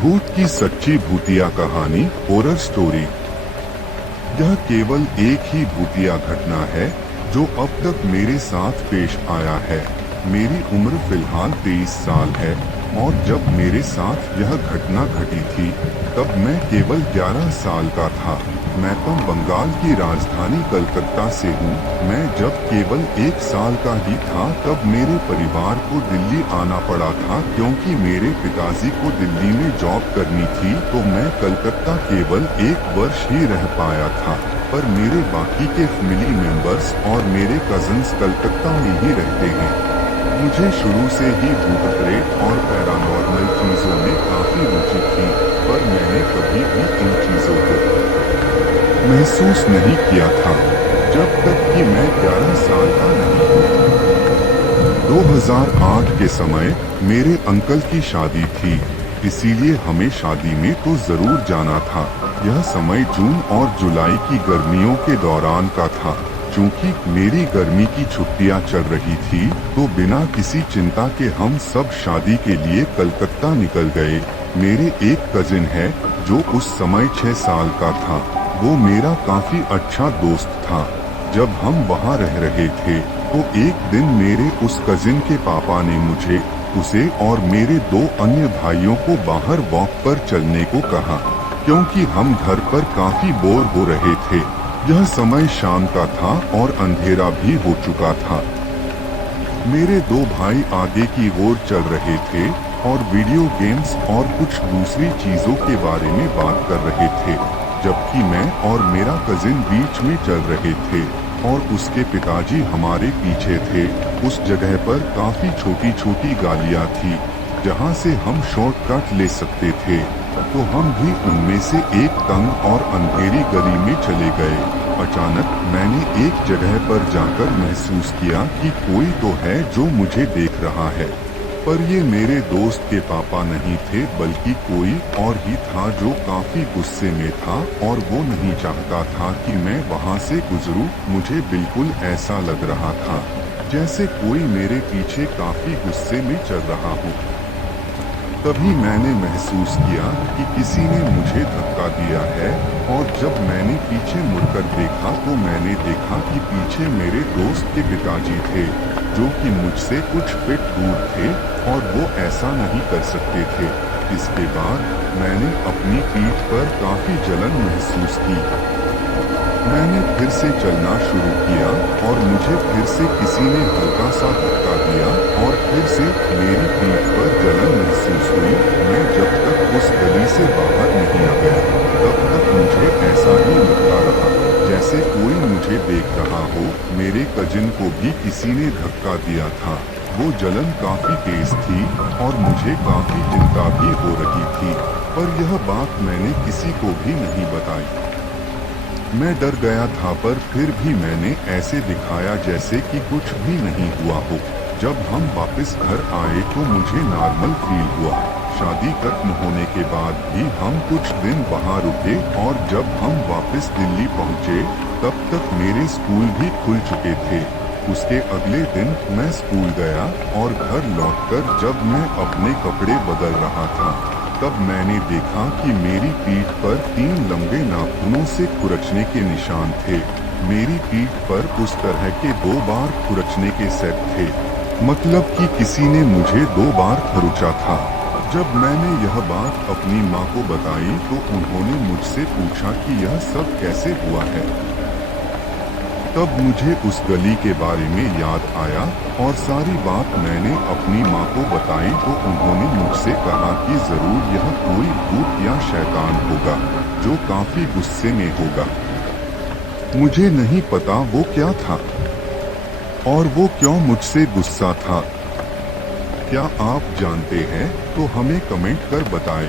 भूत की सच्ची भूतिया कहानी हॉरर स्टोरी। यह केवल एक ही भूतिया घटना है जो अब तक मेरे साथ पेश आया है। मेरी उम्र फिलहाल 23 साल है और जब मेरे साथ यह घटना घटी थी तब मैं केवल 11 साल का था। मैं बंगाल की राजधानी कलकत्ता से हूँ। मैं जब केवल 1 साल का ही था तब मेरे परिवार को दिल्ली आना पड़ा था क्योंकि मेरे पिताजी को दिल्ली में जॉब करनी थी, तो मैं कलकत्ता केवल 1 वर्ष ही रह पाया था। पर मेरे बाकी के फैमिली मेंबर्स और मेरे कजन्स कलकत्ता में ही रहते हैं। मुझे शुरू से ही भूत प्रेत और पैरानॉर्मल चीजों में काफी रुचि थी, पर मैंने कभी भी इन चीजों को महसूस नहीं किया था जब तक कि मैं 11 साल का नहीं हुआ। 2008 के समय मेरे अंकल की शादी थी, इसीलिए हमें शादी में तो जरूर जाना था। यह समय जून और जुलाई की गर्मियों के दौरान का था। चूंकि मेरी गर्मी की छुट्टियां चल रही थी तो बिना किसी चिंता के हम सब शादी के लिए कलकत्ता निकल गए। मेरे एक कजिन है जो उस समय 6 साल का था। वो मेरा काफी अच्छा दोस्त था। जब हम वहाँ रह रहे थे तो एक दिन मेरे उस कजिन के पापा ने मुझे, उसे और मेरे 2 अन्य भाइयों को बाहर वॉक पर चलने को कहा, क्योंकि हम घर पर काफी बोर हो रहे थे। यह समय शाम का था और अंधेरा भी हो चुका था। मेरे 2 भाई आगे की ओर चल रहे थे और वीडियो गेम्स और कुछ दूसरी चीजों के बारे में बात कर रहे थे, जबकि मैं और मेरा कजिन बीच में चल रहे थे और उसके पिताजी हमारे पीछे थे। उस जगह पर काफी छोटी छोटी गालियां थी जहां से हम शॉर्टकट ले सकते थे, तो हम भी उनमें से एक तंग और अंधेरी गली में चले गए। अचानक मैंने एक जगह पर जाकर महसूस किया कि कोई तो है जो मुझे देख रहा है, पर ये मेरे दोस्त के पापा नहीं थे बल्कि कोई और ही था जो काफी गुस्से में था और वो नहीं चाहता था कि मैं वहाँ से गुजरूं। मुझे बिल्कुल ऐसा लग रहा था जैसे कोई मेरे पीछे काफी गुस्से में चल रहा हो। तभी मैंने महसूस किया कि किसी ने मुझे धक्का दिया है और जब मैंने पीछे मुड़कर देखा तो मैंने देखा कि पीछे मेरे दोस्त के पिताजी थे, जो कि मुझसे कुछ फीट दूर थे और वो ऐसा नहीं कर सकते थे। इसके बाद मैंने अपनी पीठ पर काफी जलन महसूस की। मैंने फिर से चलना शुरू किया और मुझे फिर से किसी ने हल्का सा धक्का दिया और फिर से मेरी पीठ पर जलन महसूस हुई। मैं जब तक उस गली से बाहर नहीं आ गया तब तक मुझे ऐसा ही लगता रहा जैसे कोई मुझे देख रहा हो। मेरे कजिन को भी किसी ने धक्का दिया था। वो जलन काफी तेज थी और मुझे काफी चिंता भी हो रही थी, पर यह बात मैंने किसी को भी नहीं बताई। मैं डर गया था, पर फिर भी मैंने ऐसे दिखाया जैसे कि कुछ भी नहीं हुआ हो। जब हम वापस घर आए तो मुझे नॉर्मल फील हुआ। शादी खत्म होने के बाद भी हम कुछ दिन वहाँ रुके और जब हम वापस दिल्ली पहुँचे तब तक मेरे स्कूल भी खुल चुके थे। उसके अगले दिन मैं स्कूल गया और घर लौटकर जब मैं अपने कपड़े बदल रहा था तब मैंने देखा कि मेरी पीठ पर 3 लंबे नाखूनों से खुरचने के निशान थे। मेरी पीठ पर उस तरह के 2 बार खुरचने के सेट थे, मतलब कि किसी ने मुझे 2 बार खरोचा था। जब मैंने यह बात अपनी माँ को बताई तो उन्होंने मुझसे पूछा कि यह सब कैसे हुआ है। तब मुझे उस गली के बारे में याद आया और सारी बात मैंने अपनी माँ को बताई तो उन्होंने मुझसे कहा कि जरूर यह कोई भूत या शैतान होगा जो काफी गुस्से में होगा। मुझे नहीं पता वो क्या था और वो क्यों मुझसे गुस्सा था। क्या आप जानते हैं तो हमें कमेंट कर बताएं।